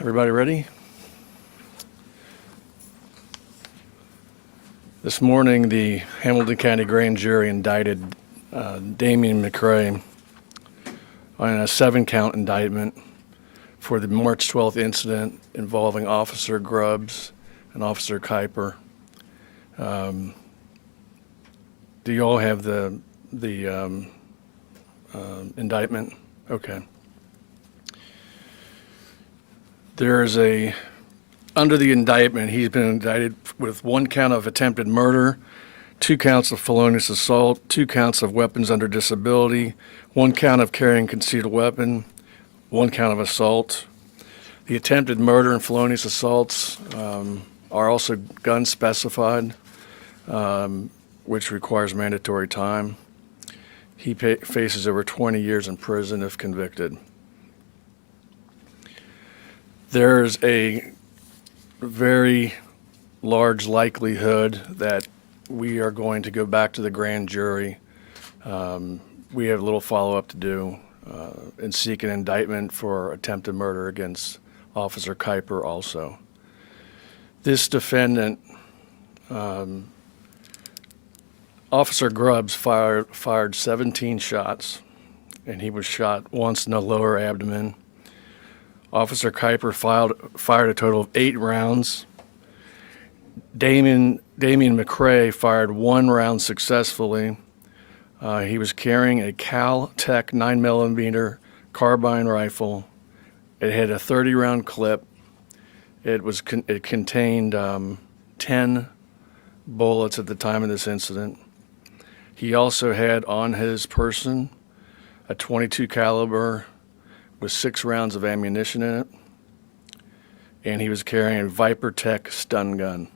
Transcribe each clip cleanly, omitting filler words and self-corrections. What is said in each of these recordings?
Everybody ready? This morning, the Hamilton County Grand Jury indicted Damian McCrae on a 7-count indictment for the March 12th incident involving Officer Grubbs and Officer Kuiper. Do you all have the indictment? Okay. Under the indictment, he's been indicted with 1 count of attempted murder, 2 counts of felonious assault, 2 counts of weapons under disability, 1 count of carrying concealed weapon, 1 count of assault. The attempted murder and felonious assaults are also gun specified, which requires mandatory time. He faces over 20 years in prison if convicted. There's a very large likelihood that we are going to go back to the grand jury. We have a little follow-up to do and seek an indictment for attempted murder against Officer Kuiper also. This defendant, Officer Grubbs, fired 17 shots, and he was shot once in the lower abdomen. Officer Kuiper fired a total of 8 rounds. Damian McCrae fired 1 round successfully. He was carrying a Cal-Tech 9mm carbine rifle. It had a 30-round clip. It contained 10 bullets at the time of this incident. He also had on his person a .22 caliber with 6 rounds of ammunition in it, and he was carrying a Viper Tech stun gun.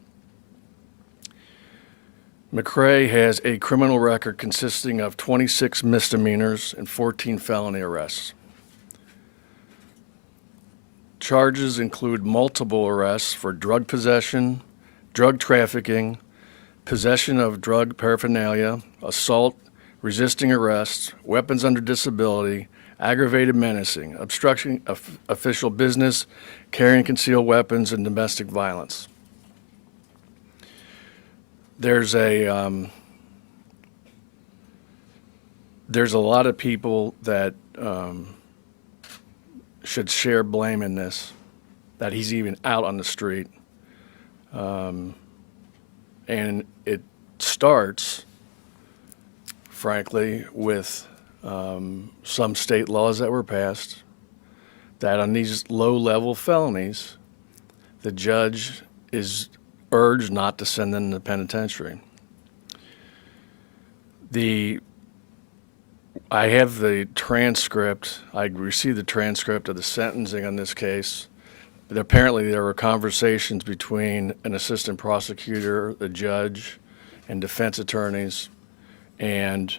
McCrae has a criminal record consisting of 26 misdemeanors and 14 felony arrests. Charges include multiple arrests for drug possession, drug trafficking, possession of drug paraphernalia, assault, resisting arrest, weapons under disability, aggravated menacing, obstruction of official business, carrying concealed weapons, and domestic violence. There's a lot of people that should share blame in this, that he's even out on the street. And it starts, frankly, with some state laws that were passed that on these low-level felonies, the judge is urged not to send them to the penitentiary. I have the transcript. I received the transcript of the sentencing on this case. But apparently there were conversations between an assistant prosecutor, the judge, and defense attorneys, and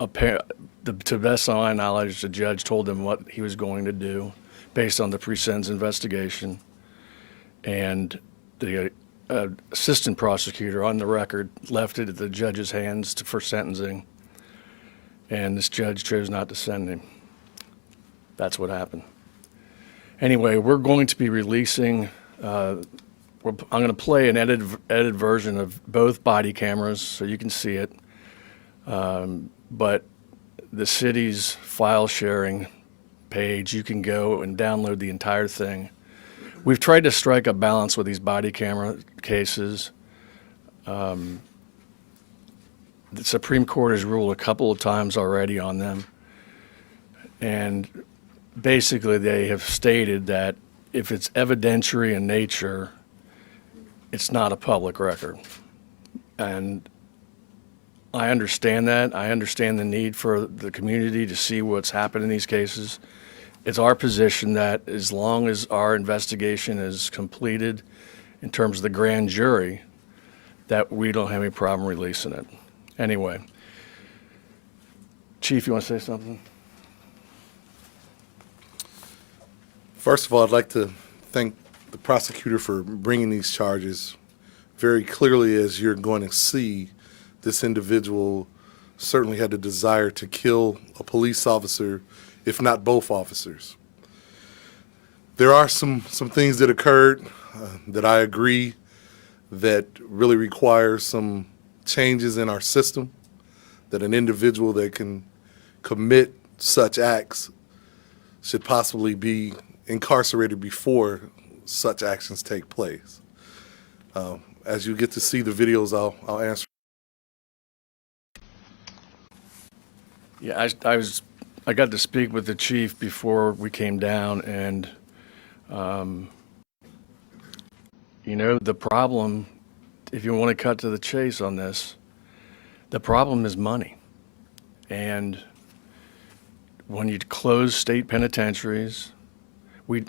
to the best of my knowledge, the judge told him what he was going to do based on the pre-sentence investigation. And the assistant prosecutor, on the record, left it at the judge's hands for sentencing. And this judge chose not to send him. That's what happened. Anyway, we're going to be releasing, I'm going to play an edited version of both body cameras so you can see it. But the city's file sharing page, you can go and download the entire thing. We've tried to strike a balance with these body camera cases. The Supreme Court has ruled a couple of times already on them. And basically they have stated that if it's evidentiary in nature, it's not a public record. And I understand that. I understand the need for the community to see what's happened in these cases. It's our position that as long as our investigation is completed in terms of the grand jury, that we don't have any problem releasing it. Anyway, Chief, you want to say something? First of all, I'd like to thank the prosecutor for bringing these charges. Very clearly, as you're going to see, this individual certainly had the desire to kill a police officer, if not both officers. There are some things that occurred that I agree that really require some changes in our system, that an individual that can commit such acts should possibly be incarcerated before such actions take place. As you get to see the videos, I'll answer. Yeah, I got to speak with the chief before we came down, and the problem, if you want to cut to the chase on this, the problem is money. And when you close state penitentiaries,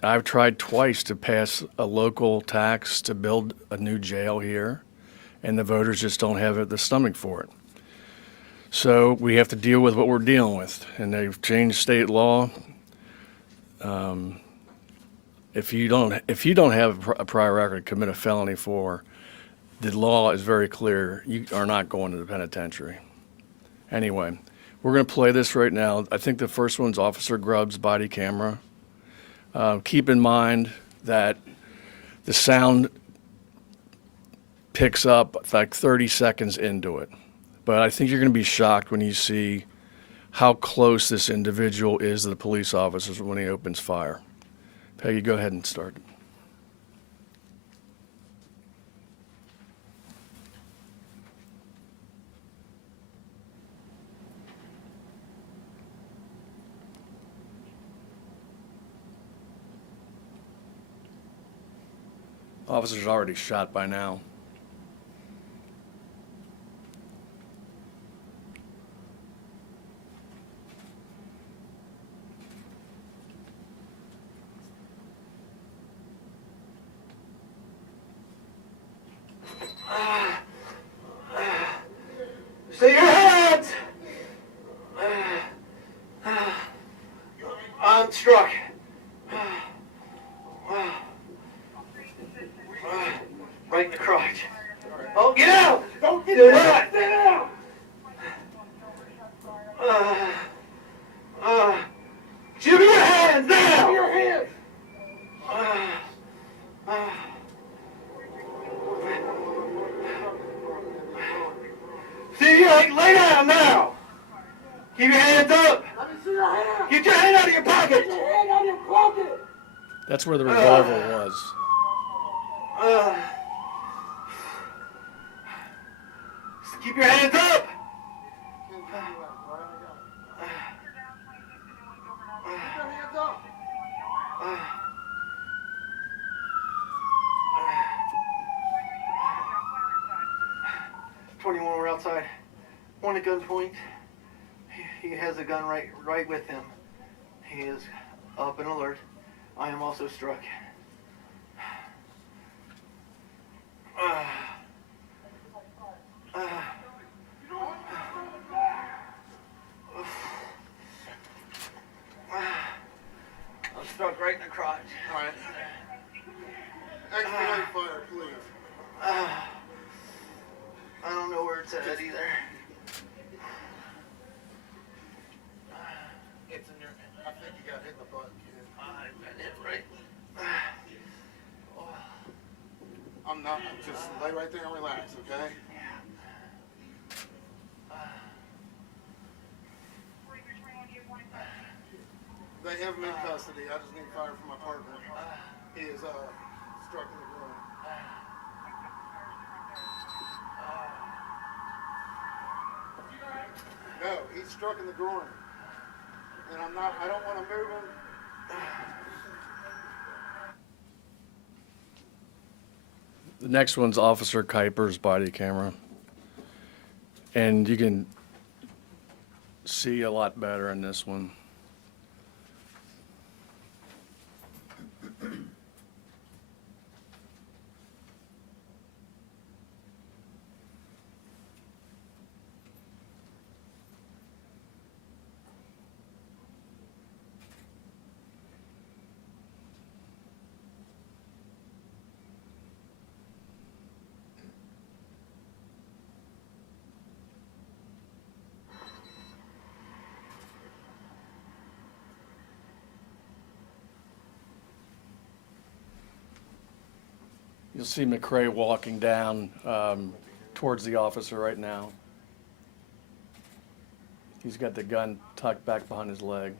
I've tried twice to pass a local tax to build a new jail here, and the voters just don't have the stomach for it. So we have to deal with what we're dealing with, and they've changed state law. If you don't have a prior record, commit a felony for, the law is very clear. You are not going to the penitentiary. Anyway, we're going to play this right now. I think the first one's Officer Grubb's body camera. Keep in mind that the sound picks up like 30 seconds into it. But I think you're going to be shocked when you see how close this individual is to the police officers when he opens fire. Peggy, go ahead and start. Officer's already shot by now. See your hands! I'm struck. Right in the crotch. Oh, get out! Don't get out! Stay down! Give me your hands now! Give me your hands! See, lay down now! Keep your hands up! Let me see your hand! Get your hand out of your pocket! Get your hand out of your pocket! That's where the revolver was. Keep your hands up! 21, we're outside. One at gunpoint. He has a gun right with him. He is up and alert. I am also struck. I'm struck right in the crotch. All right. Expedite fire, please. I don't know where it's at either. It's in your. I think you got hit in the butt, kid. I got hit right. I'm not. Just lay right there and relax, okay? They have him in custody. I just need fire from my partner. He is struck in the groin. No, he's struck in the groin. And I don't want to move him. The next one's Officer Kuiper's body camera. And you can see a lot better in this one. You'll see McCrae walking down towards the officer right now. He's got the gun tucked back behind his leg.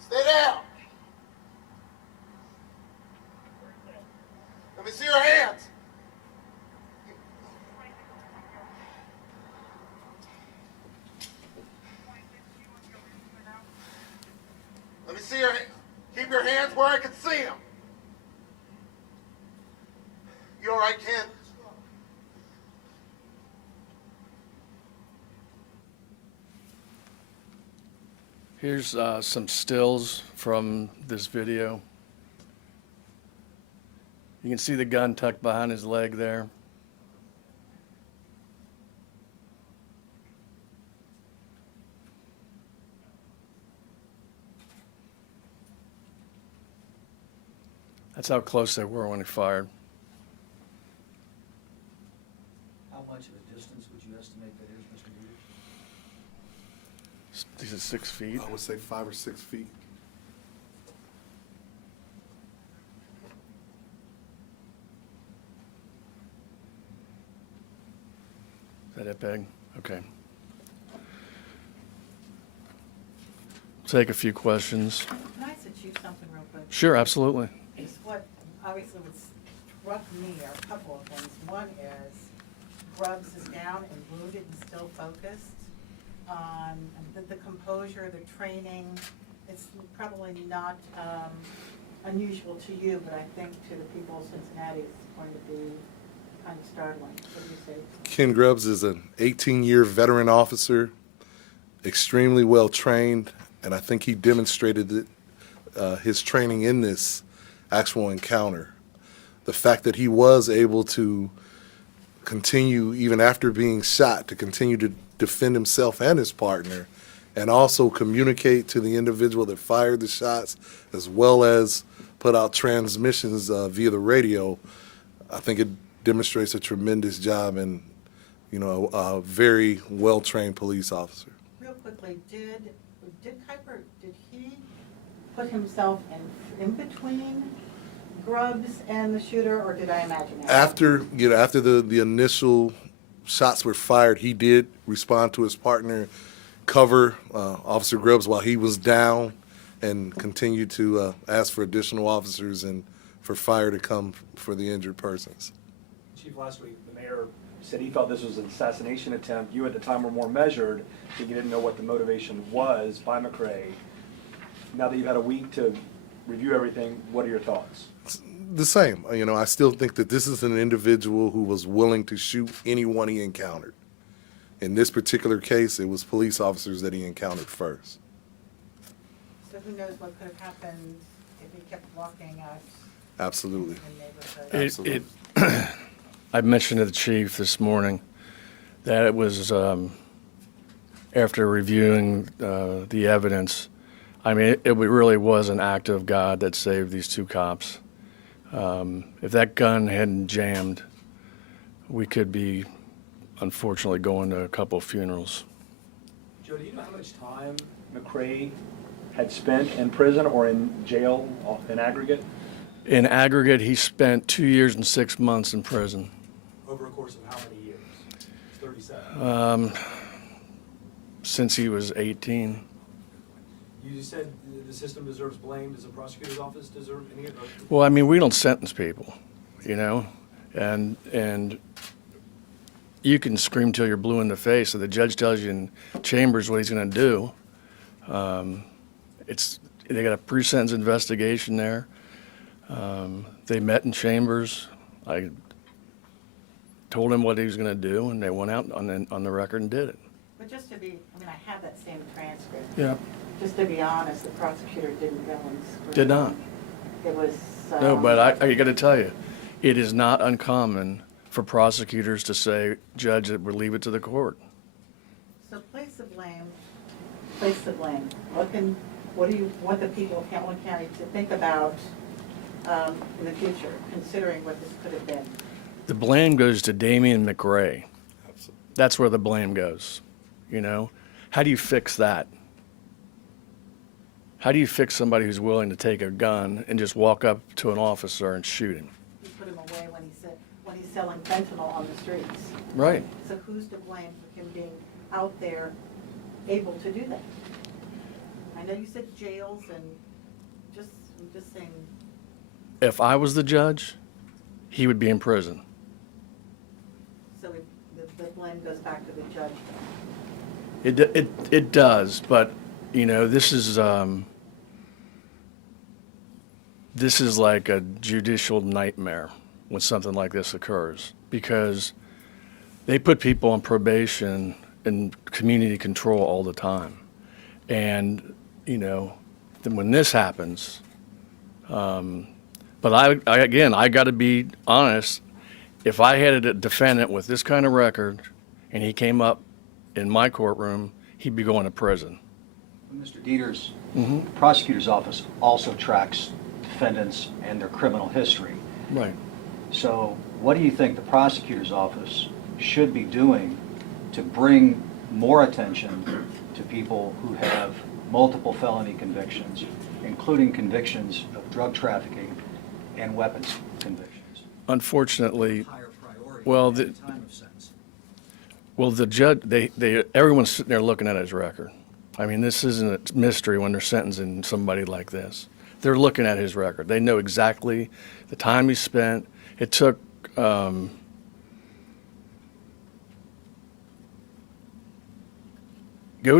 Stay down. Let me see your hands. Let me see your hands. Keep your hands where I can see them. You all right, Ken? Here's some stills from this video. You can see the gun tucked behind his leg there. That's how close they were when he fired. How much of a distance would you estimate that is, Mr. Deters? These are 6 feet. I would say 5 or 6 feet. Is that it, Peg? Okay. Take a few questions. Can I ask the chief something real quick? Sure, absolutely. It's what obviously what struck me are a couple of things. One is Grubbs is down and wounded and still focused on the composure, the training. It's probably not unusual to you, but I think to the people of Cincinnati it's going to be kind of startling. What do you say? Ken Grubbs is an 18-year veteran officer, extremely well trained, and I think he demonstrated that, his training in this actual encounter. The fact that he was able to continue, even after being shot, to continue to defend himself and his partner, and also communicate to the individual that fired the shots, as well as put out transmissions via the radio, I think it demonstrates a tremendous job and, you know, a very well-trained police officer. Real quickly, did Kuiper, did he put himself in between Grubbs and the shooter, or did I imagine that? After the initial shots were fired, he did respond to his partner, cover Officer Grubbs while he was down, and continued to ask for additional officers and for fire to come for the injured persons. Chief, last week, the mayor said he felt this was an assassination attempt. You at the time were more measured, so you didn't know what the motivation was by McCrae. Now that you've had a week to review everything, what are your thoughts? The same. You know, I still think that this is an individual who was willing to shoot anyone he encountered. In this particular case, it was police officers that he encountered first. So who knows what could have happened if he kept walking out Absolutely. in the neighborhood? I mentioned to the chief this morning that it was, after reviewing the evidence, I mean, it really was an act of God that saved these 2 cops. If that gun hadn't jammed, we could be, unfortunately, going to a couple of funerals. Joe, do you know how much time McCrae had spent in prison or in jail in aggregate? In aggregate, he spent 2 years and 6 months in prison. Over a course of how many years? 37. Since he was 18. You said the system deserves blame. Does the prosecutor's office deserve any of it? Well, I mean, we don't sentence people, you know, and you can scream till you're blue in the face. So the judge tells you in chambers what he's going to do. They got a pre-sentence investigation there. They met in chambers. I told him what he was going to do, and they went out on the record and did it. But just to be, I mean, I have that same transcript. Yeah. Just to be honest, the prosecutor didn't go and screw. Did not. It was. No, but I got to tell you, it is not uncommon for prosecutors to say, Judge, we'll leave it to the court. So place the blame. What do you want the people of Hamilton County to think about in the future, considering what this could have been? The blame goes to Damian McRae. That's where the blame goes, you know? How do you fix that? How do you fix somebody who's willing to take a gun and just walk up to an officer and shoot him? You put him away when he's selling fentanyl on the streets. Right. So who's to blame for him being out there able to do that? I know you said jails and I'm just saying, If I was the judge, he would be in prison. so the blame goes back to the judge. It does, but you know, this is like a judicial nightmare when something like this occurs, because they put people on probation and community control all the time, and you know, then when this happens, but I again, I got to be honest. If I had a defendant with this kind of record and he came up in my courtroom, he'd be going to prison. Mr. Deters, the prosecutor's office also tracks defendants and their criminal history. Right. So what do you think the prosecutor's office should be doing to bring more attention to people who have multiple felony convictions, including convictions of drug trafficking and weapons convictions? Unfortunately, Higher priority well, at the the- time of sentencing. well, the judge, everyone's sitting there looking at his record. I mean, this isn't a mystery when they're sentencing somebody like this. They're looking at his record. They know exactly the time he spent. It took, go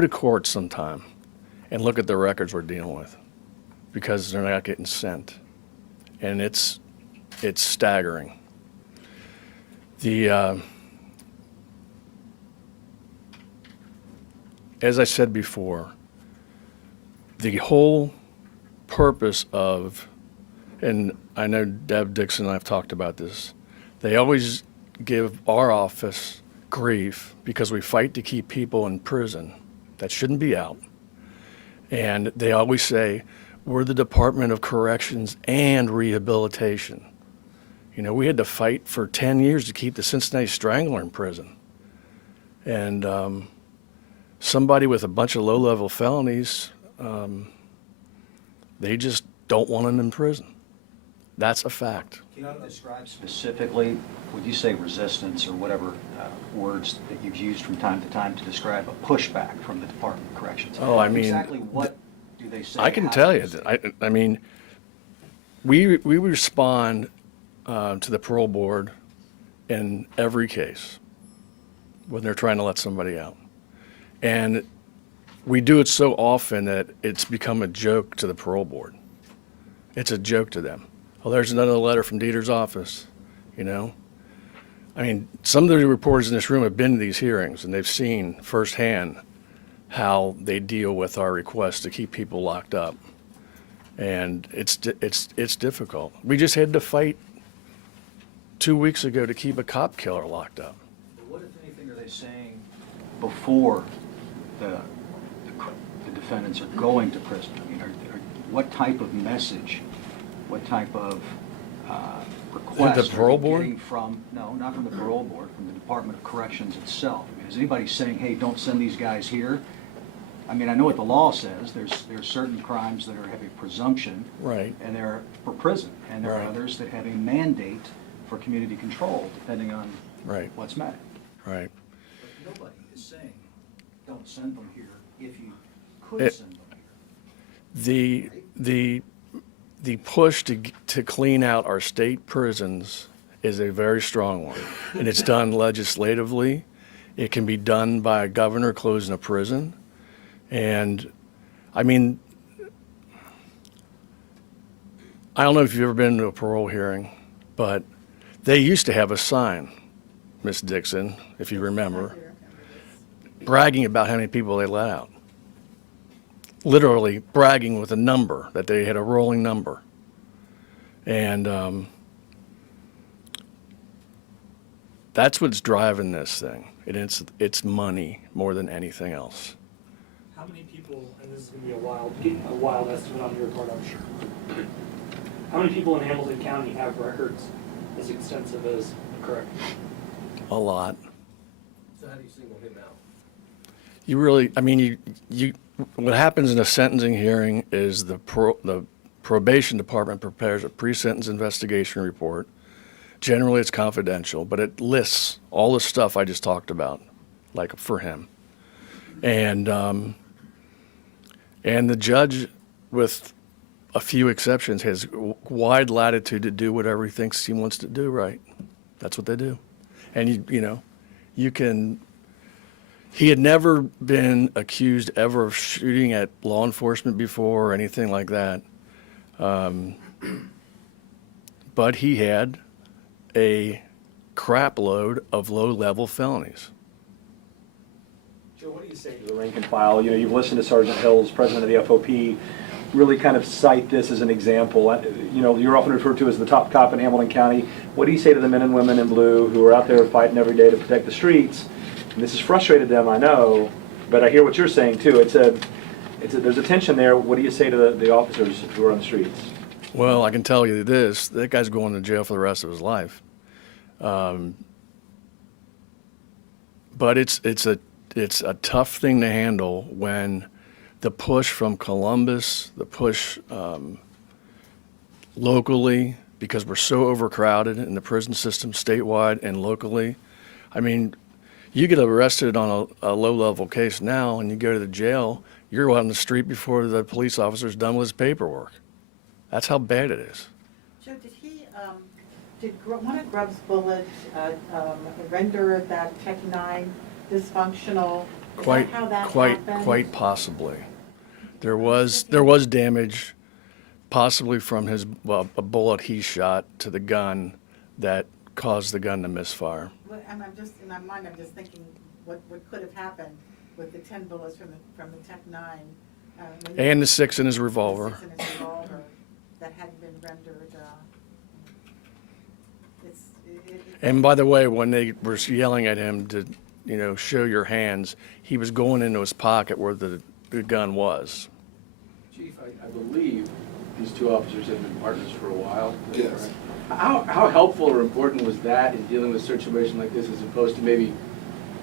to court sometime and look at the records we're dealing with, because they're not getting sent. And it's staggering. As I said before, the whole purpose of, and I know Deb Dixon and I have talked about this, they always give our office grief because we fight to keep people in prison that shouldn't be out. And they always say, we're the Department of Corrections and Rehabilitation. You know, we had to fight for 10 years to keep the Cincinnati Strangler in prison. And somebody with a bunch of low-level felonies, they just don't want them in prison. That's a fact. Can you describe specifically, would you say resistance or whatever words that you've used from time to time to describe a pushback from the Department of Corrections? Oh, I mean, exactly what do they say? I can How tell do you, they say? I mean, we respond to the parole board in every case when they're trying to let somebody out. And we do it so often that it's become a joke to the parole board. It's a joke to them. Oh, there's another letter from Deters' office, you know? I mean, some of the reporters in this room have been to these hearings, and they've seen firsthand how they deal with our requests to keep people locked up. And it's difficult. We just had to fight 2 weeks ago to keep a cop killer locked up. What, if anything, are they saying before the defendants are going to prison? I mean, what type of message, what type of request The parole are they board? getting from, no, not from the parole board, from the Department of Corrections itself? I mean, is anybody saying, hey, don't send these guys here? I mean, I know what the law says. There's certain crimes that have a presumption. Right. And they're for prison. And there are Right. others that have a mandate for community control, depending on Right. what's met. Right. But nobody is saying, don't send them here if you could It- send them here. The push to clean out our state prisons is a very strong one, and it's done legislatively. It can be done by a governor closing a prison, and I mean, I don't know if you've ever been to a parole hearing, but they used to have a sign, Miss Dixon, if you remember, bragging about how many people they let out. Literally bragging with a number, that they had a rolling number. And that's what's driving this thing. And it's money more than anything else. How many people, and this is going to be a wild estimate on your part, I'm sure. How many people in Hamilton County have records as extensive as McCray? A lot. So how do you single him out? You really, I mean, what happens in a sentencing hearing is the probation department prepares a pre-sentence investigation report. Generally, it's confidential, but it lists all the stuff I just talked about, like for him. And the judge, with a few exceptions, has wide latitude to do whatever he thinks he wants to do, right? That's what they do. And he had never been accused ever of shooting at law enforcement before or anything like that. But he had a crap load of low-level felonies. Joe, what do you say to the rank and file? You know, you've listened to Sergeant Hills, president of the FOP, really kind of cite this as an example. You know, you're often referred to as the top cop in Hamilton County. What do you say to the men and women in blue who are out there fighting every day to protect the streets? And this has frustrated them, I know, but I hear what you're saying too. There's a tension there. What do you say to the officers who are on the streets? Well, I can tell you this, that guy's going to jail for the rest of his life. But it's a tough thing to handle when the push from Columbus, the push locally, because we're so overcrowded in the prison system statewide and locally. I mean, you get arrested on a low-level case now and you go to the jail, you're out on the street before the police officer's done with his paperwork. That's how bad it is. Joe, did one of Grubb's bullets render that Tech 9 dysfunctional? Is that how that happened? Quite possibly. There was damage, possibly from a bullet he shot to the gun that caused the gun to misfire. Well, I'm just in my mind. I'm just thinking what could have happened with the 10 bullets from the Tech 9, And the 6 in his revolver. The 6 in his revolver that hadn't been rendered. And by the way, when they were yelling at him to, show your hands, he was going into his pocket where the gun was. Chief, I believe these two officers have been partners for a while. Yes. How helpful or important was that in dealing with a situation like this as opposed to maybe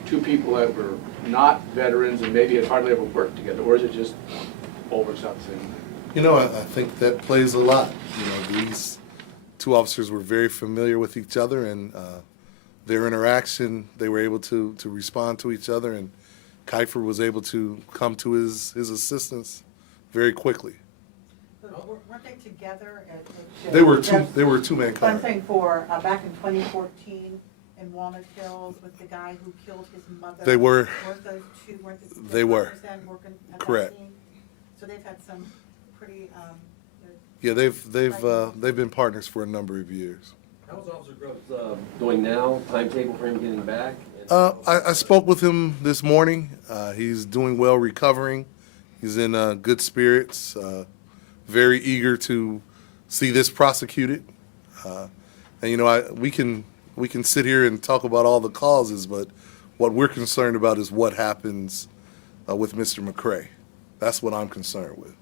two people that were not veterans and maybe had hardly ever worked together? Or is it just all works out the same? I think that plays a lot. These two officers were very familiar with each other, and their interaction, they were able to respond to each other, and Kiefer was able to come to his assistance very quickly. Weren't they together at They were two-man But I'm cars. saying back in 2014 in Walnut Hills with the guy who killed his mother. They were. Weren't those two, They were. working at Correct. that scene? So they've had some pretty, Yeah, they've been partners for a number of years. How's Officer Grubbs doing now? Timetable for him getting back? I spoke with him this morning. He's doing well, recovering. He's in good spirits. Very eager to see this prosecuted. And we can sit here and talk about all the causes, but what we're concerned about is what happens with Mr. McCray. That's what I'm concerned with.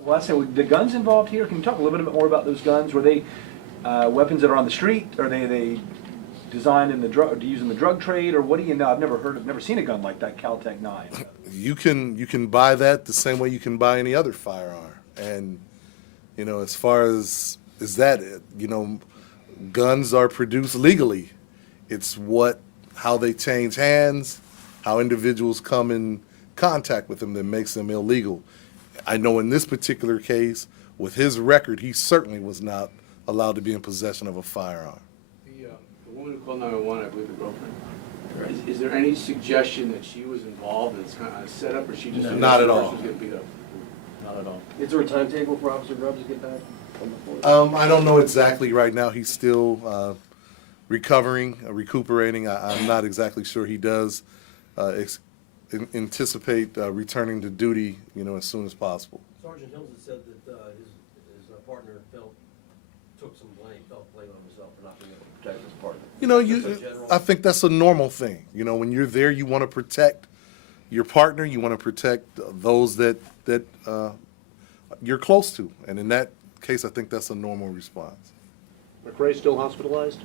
Well, I say, the guns involved here, can you talk a little bit more about those guns? Were they weapons that are on the street? Are they designed in to use in the drug trade? Or what do you know? I've never seen a gun like that, Cal-Tech 9. You can buy that the same way you can buy any other firearm. And, as far as that, guns are produced legally. It's how they change hands, how individuals come in contact with them that makes them illegal. I know in this particular case, with his record, he certainly was not allowed to be in possession of a firearm. The woman who called 911, I believe the girlfriend, is there any suggestion that she was involved in this kind of setup, or she just... Not at all. Was getting beat up? Not at all. Is there a timetable for Officer Grubbs to get back on the force? I don't know exactly right now. He's still recuperating. I'm not exactly sure he does anticipate returning to duty, as soon as possible. Sergeant Hills has said that his partner took some blame, felt blame on himself for not being able to protect his partner. I think that's a normal thing. When you're there, you want to protect your partner. You want to protect those that you're close to. And in that case, I think that's a normal response. McRae still hospitalized?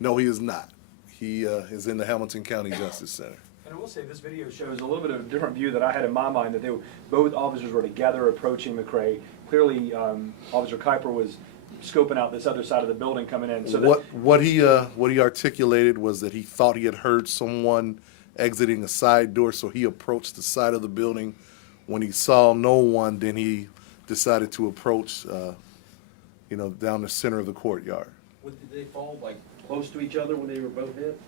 No, he is not. He is in the Hamilton County Justice Center. And I will say, this video shows a little bit of a different view that I had in my mind, that both officers were together approaching McRae. Clearly, Officer Kuiper was scoping out this other side of the building coming in. So What he articulated was that he thought he had heard someone exiting a side door, so he approached the side of the building. When he saw no one, then he decided to approach, down the center of the courtyard. Did they fall like close to each other when they were both hit?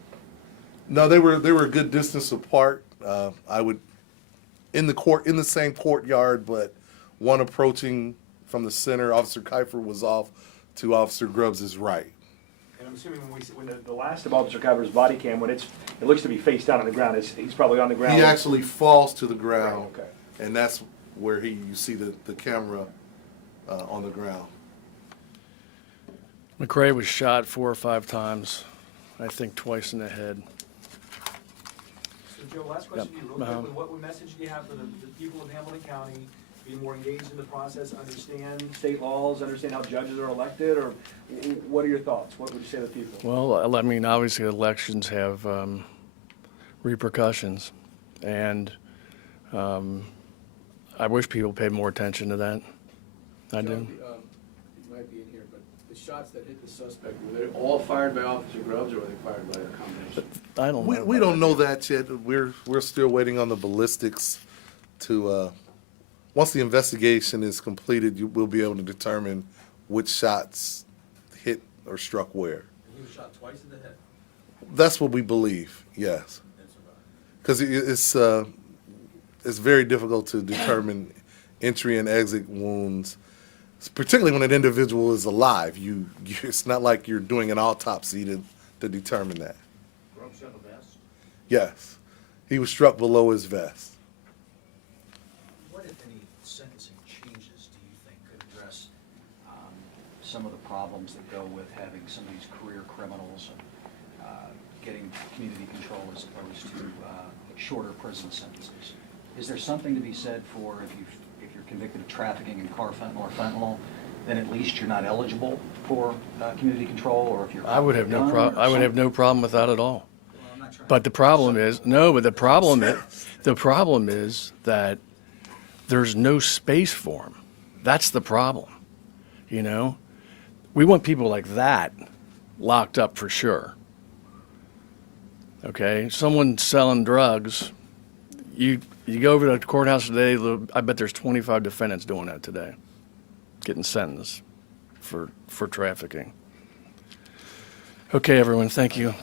No, they were a good distance apart. In the same courtyard, but one approaching from the center. Officer Kuiper was off to Officer Grubbs' right. And I'm assuming when the last of Officer Kuiper's body cam, when it looks to be face down on the ground, he's probably on the ground. He actually falls to the ground, Okay. and that's where you see the camera on the ground. McRae was shot 4 or 5 times, I think twice in the head. So Joe, last question to you, real Uh-huh. quickly. What message do you have for the people of Hamilton County? Be more engaged in the process, understand state laws, understand how judges are elected, or what are your thoughts? What would you say to the people? Well, I mean, obviously elections have repercussions, and I wish people paid more attention to that. I do. It might be in here, but the shots that hit the suspect, were they all fired by Officer Grubbs, or were they fired by a combination? I don't know. We don't know that yet. We're still waiting on the ballistics to. Once the investigation is completed, we'll be able to determine which shots hit or struck where. He was shot twice in the head. That's what we believe. Yes, And survived. because it's very difficult to determine entry and exit wounds, particularly when an individual is alive. It's not like you're doing an autopsy to determine that. Grubbs got the vest? Yes, he was struck below his vest. What, if any, sentencing changes do you think could address some of the problems that go with having some of these career criminals and getting community control as opposed to shorter prison sentences? Is there something to be said for if you're convicted of trafficking in fentanyl or fentanyl, then at least you're not eligible for community control, or if you're I would have no gun problem. or I would have something? no problem with that at all. Well, I'm not trying But the to- problem is, the problem is that there's no space for them. That's the problem. We want people like that locked up for sure. Okay, someone selling drugs, you go over to the courthouse today, I bet there's 25 defendants doing that today, getting sentenced for trafficking. Okay, everyone, thank you.